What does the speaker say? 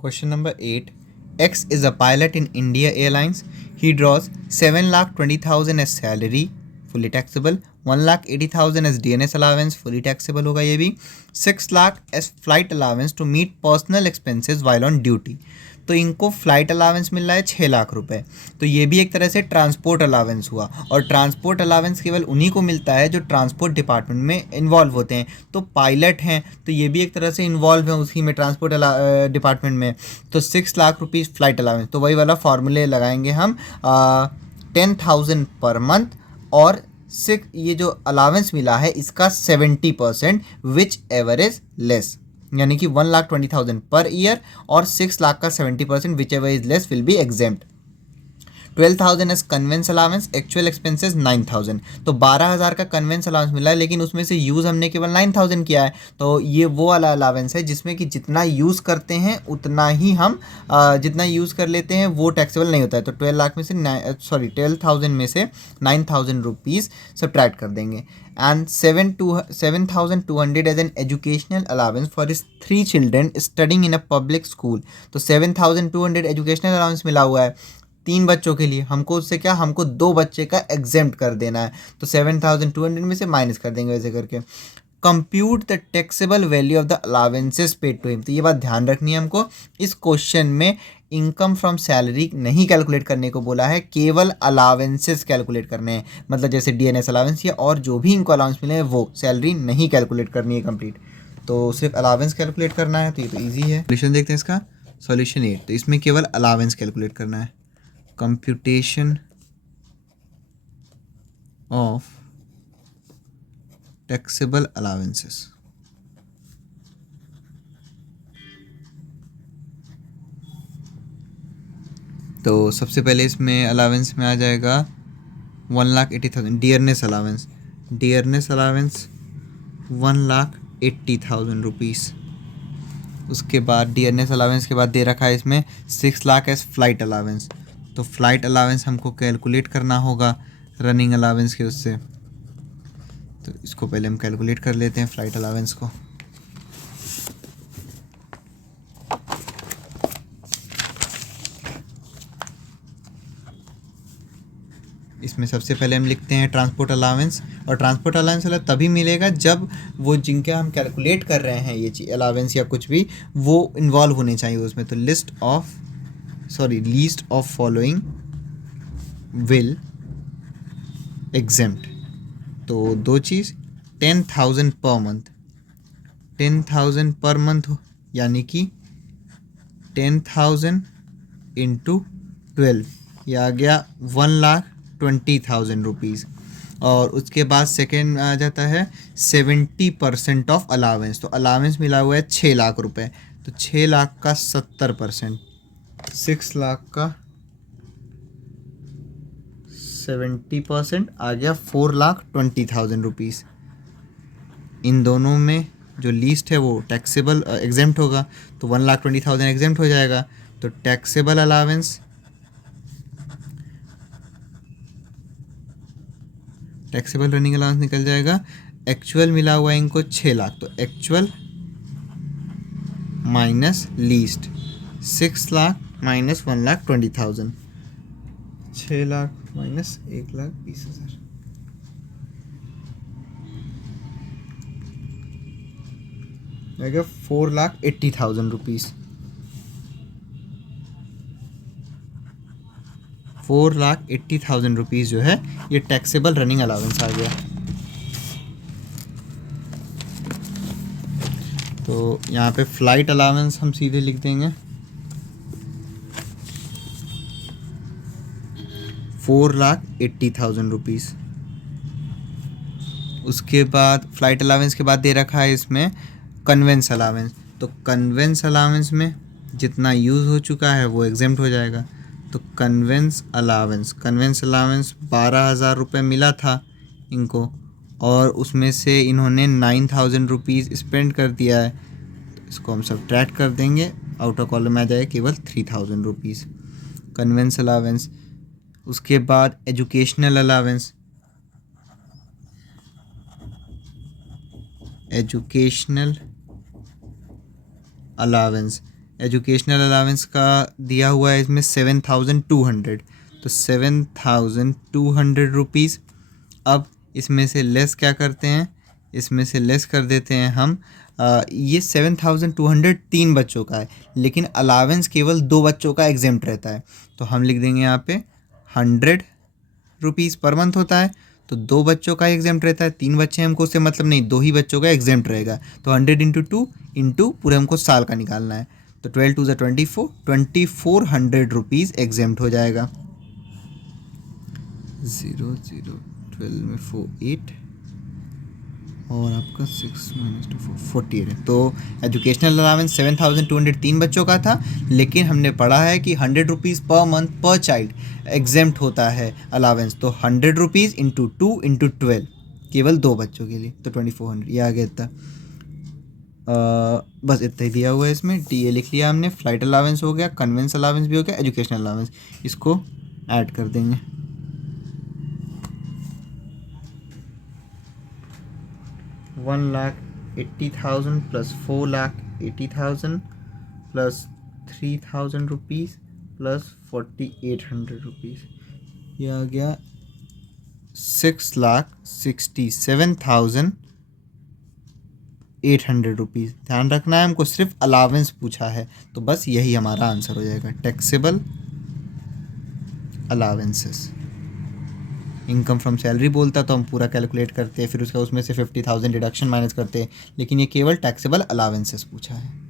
Question number 8. X is a pilot in India Airlines. He draws 7,20,000 as salary, fully taxable. 1,80,000 as DNS allowance, fully taxable होगा ये भी. 6 lakh as flight allowance to meet personal expenses while on duty. तो इनको flight allowance मिल रहा है 6 लाख रुपए. तो ये भी एक तरह से ट्रांसपोर्ट अलावेंस हुआ, और ट्रांसपोर्ट अलावेंस केवल उन्हीं को मिलता है जो ट्रांसपोर्ट डिपार्टमेंट में इन्वॉल्व होते हैं. तो पायलट हैं तो ये भी एक तरह से इन्वॉल्व हैं उसी में, ट्रांसपोर्ट डिपार्टमेंट में. तो 6 लाख रुपीज़ फ्लाइट अलावेंस, तो वही वाला फॉर्मूले लगाएंगे हम. 10,000 पर मंथ, और ये जो अलावेंस मिला है इसका 70%, विच एवर इज लेस, यानी कि 1,20,000 पर ईयर और 6 लाख का 70%, which ever is less will be exempt. 12,000 as conveyance allowance, actual expenses 9,000. तो 12,000 का कन्वेंस अलावेंस मिला है, लेकिन उसमें से यूज़ हमने केवल 9,000 किया है. तो ये वो वाला अलावेंस है जिसमें कि जितना यूज़ करते हैं उतना ही हम जितना यूज़ कर लेते हैं वो टैक्सेबल नहीं होता है. तो 12,000 में से 9,000 रुपीज़ सब्ट्रैक्ट कर देंगे. And 7,200 as an educational allowance for his 3 children studying in a public school. तो 7,200 एजुकेशनल अलावेंस मिला हुआ है 3 बच्चों के लिए. हमको उससे क्या, हमको 2 बच्चे का एग्जेम्प्ट कर देना है. तो 7,200 में से माइनस कर देंगे वैसे करके. Compute the taxable value of the allowances paid to him. तो ये बात ध्यान रखनी है हमको, इस क्वेश्चन में इनकम फ्रॉम सैलरी नहीं कैलकुलेट करने को बोला है, केवल अलावेंसेस कैलकुलेट करने हैं. मतलब जैसे डीएनएस अलावेंस या और जो भी इनको अलाउंस मिले हैं वो सैलरी नहीं कैलकुलेट करनी है कंप्लीट. तो सिर्फ अलावेंस कैलकुलेट करना है. तो ये तो ईजी है. सोल्यूशन देखते हैं इसका. सॉल्यूशन 8, तो इसमें केवल अलावेंस कैलकुलेट करना है. computation of taxable allowances. तो सबसे पहले इसमें अलावेंस में आ जाएगा 1,80,000 dearness allowance. Dearness allowance 1,80,000 rupees. उसके बाद डियरनेस अलावेंस के बाद दे रखा है इसमें 6 लाख एज फ्लाइट अलावेंस. तो फ्लाइट अलावेंस हमको कैलकुलेट करना होगा रनिंग अलावेंस के उससे. तो इसको पहले हम कैलकुलेट कर लेते हैं फ्लाइट अलावेंस को. इसमें सबसे पहले हम लिखते हैं ट्रांसपोर्ट अलावेंस. और ट्रांसपोर्ट अलावेंस वाला तभी मिलेगा जब वो जिनका हम कैलकुलेट कर रहे हैं ये अलावेंस या कुछ भी, वो इन्वॉल्व होने चाहिए उसमें. तो least of following will exempt. तो 2 चीज़, 10,000 पर मंथ, 10,000 पर मंथ, यानी कि 10,000 इंटू 12, यह आ गया 1,20,000 रुपीज़. और उसके बाद सेकेंड आ जाता है 70% ऑफ अलावेंस. तो अलावेंस मिला हुआ है 6 लाख रुपए. तो 6 लाख का 70%, 6 लाख का 70% आ गया 4,20,000 रुपीज़. इन दोनों में जो लीस्ट है वो टैक्सेबल एग्जेम्प्ट होगा. तो 1,20,000 एग्जेम्प्ट हो जाएगा. तो taxable allowance, taxable running allowance निकल जाएगा. एक्चुअल मिला हुआ है इनको 6 लाख. तो actual minus least, 6 lakh minus 1,20,000, 6 lakh minus 1,20,000, आएगा 4,80,000 रुपीज़. 4,80,000 रुपीज़ जो है ये टैक्सेबल रनिंग अलाउंस आ गया. तो यहाँ पे फ्लाइट अलाउंस हम सीधे लिख देंगे 4,80,000 रुपीज़. उसके बाद फ्लाइट अलाउंस के बाद दे रखा है इसमें कन्वेंस अलाउंस. तो कन्वेंस अलाउंस में जितना यूज़ हो चुका है वो एग्जेम्प्ट हो जाएगा. तो कन्वेंस अलाउंस 12,000 रुपये मिला था इनको, और उसमें से इन्होंने 9,000 रुपीज़ स्पेंड कर दिया है. तो इसको हम सब्ट्रैक्ट कर देंगे, आउटर कॉलम में आ जाएगा केवल 3,000 रुपीज़ कन्वेंस अलाउंस. उसके बाद educational allowance, educational allowance educational allowance का दिया हुआ है इसमें 7,200, तो 7,200 रुपीज़। अब इसमें से लेस क्या करते हैं, इसमें से लेस कर देते हैं हम ये 7,200 3 बच्चों का है, लेकिन अलावेंस केवल 2 बच्चों का एग्जेम्प्ट रहता है, तो हम लिख देंगे यहाँ पे 100 रुपीज़ पर मंथ होता है। तो 2 बच्चों का एग्जेम्प्ट रहता है, 3 बच्चे हैं हमको उससे मतलब नहीं, 2 ही बच्चों का एग्जेम्प्ट रहेगा। तो 100 इंटू 2 इंटू पूरे हमको साल का निकालना है, तो 12 2 24, 2400 रुपीज़ एग्जेम्प्ट हो जाएगा। 0 0 12 में 4 8 और आपका 6 - 2 4 48 है। तो एजुकेशनल अलावेंस 7,200 3 बच्चों का था, लेकिन हमने पढ़ा है कि 100 रुपीज़ पर मंथ पर चाइल्ड एग्जेम्प्ट होता है अलावेंस, तो 100 रुपीज़ इंटू 2 इंटू 12 केवल 2 बच्चों के लिए, तो 2400 ये आ गया था। बस इतना ही दिया हुआ है इसमें, टीए लिख लिया हमने, फ्लाइट अलावेंस हो गया, कन्वेंस अलावेंस भी हो गया, एजुकेशनल अलावेंस, इसको ऐड कर देंगे। 1,80,000 plus 4,80,000 plus 3,000 rupees plus 4,800 rupees, ये आ गया 6,67,800 रुपीज़। ध्यान रखना है हमको सिर्फ अलावेंस पूछा है, तो बस यही हमारा आंसर हो जाएगा, taxable allowances. Income from salary बोलता तो हम पूरा कैलकुलेट करते हैं, फिर उसका उसमें से 50,000 डिडक्शन माइनस करते हैं, लेकिन ये केवल टैक्सेबल अलावेंसेस पूछा है।